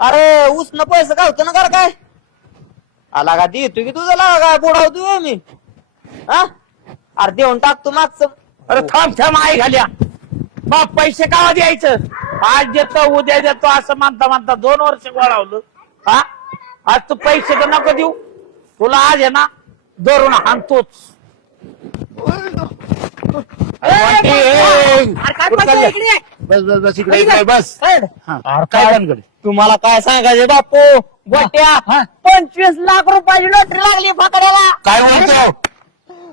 अरे उसनं पैसे गावतो ना कर काय आला का देतो की तुझा लागा काय बुडावतोय मी हा अरे देऊन टाकतो मागचं. अरे थांब आई घाल्या बाप पैसे का द्यायचं आज देतो उद्या देतो असं म्हणता 2 वर्ष गोळावलं हा आज तू पैसे तर नको देऊ तुला आज आहे ना धरून हाणतोच. बस इकडे बस. काय बनगड तुम्हाला काय सांगायचे बापू गोट्या 25 लाख रुपयाची लॉटरी लागली फाकड्याला. काय म्हणतो?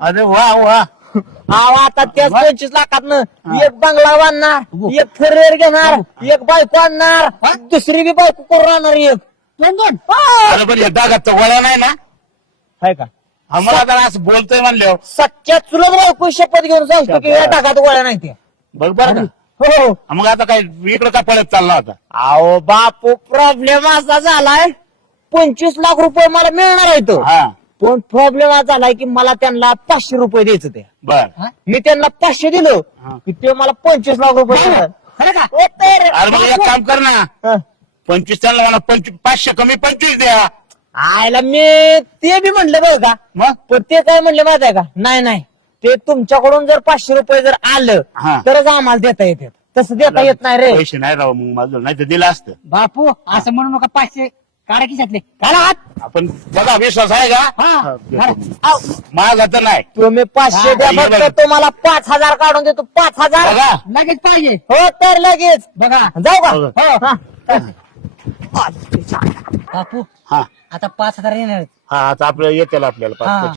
अरे वा वा. अहो आता त्याच 25 लाखातनं एक बंगला बांधणार एक फरेर घेणार एक बायको आणणार दुसरी बी बायको करून आणणार एक अरे पण या दागात गोळ्या नाही ना आहे का आम्हाला जरा असं बोलतोय म्हणल्यावर सच्च्या चुलत बायको शपथ घेऊन सांगतो की या टाकात गोळ्या नाही ते. बघ बरं का? हो मग आता काय इकडं का पळत चालला होता? अहो बापू प्रॉब्लेम असा झालाय 25 लाख रुपये मला मिळणार आहे तो हा पण प्रॉब्लेम असा झालाय की मला त्यांना 500 रुपये द्यायचं ते. बर. मी त्यांना 500 दिलो की ते मला 25 लाख रुपये देणार. हो तर. अरे मग एक काम कर ना हं. 25 त्यांना मला 500 कमी 25 द्या. आयला मी ते बी म्हणलं बरं का मग पण ते काय म्हणले माहित आहे का नाही ते तुमच्याकडून जर 500 रुपये जर आलं हा. तरच आम्हाला देता येते तसं देता येत नाही रे. पैसे नाही राव मग माझं नाही तर दिलं असतं. बापू असं म्हणू नका 500 काढा खिशातले घाला हात. आपण बघा विश्वास आहे का? हा आव. माझा तर नाही. तुम्ही 500 द्या हा, फक्त तुम्हाला 5000 काढून देतो 5000. बघा लगेच पाहिजे हो तर लगेच बघा जाऊ का हो. हो, हा. बापू हा आता 5000 येणार आहेत. हा आता आपल्याला येतील आपल्याला हा. 5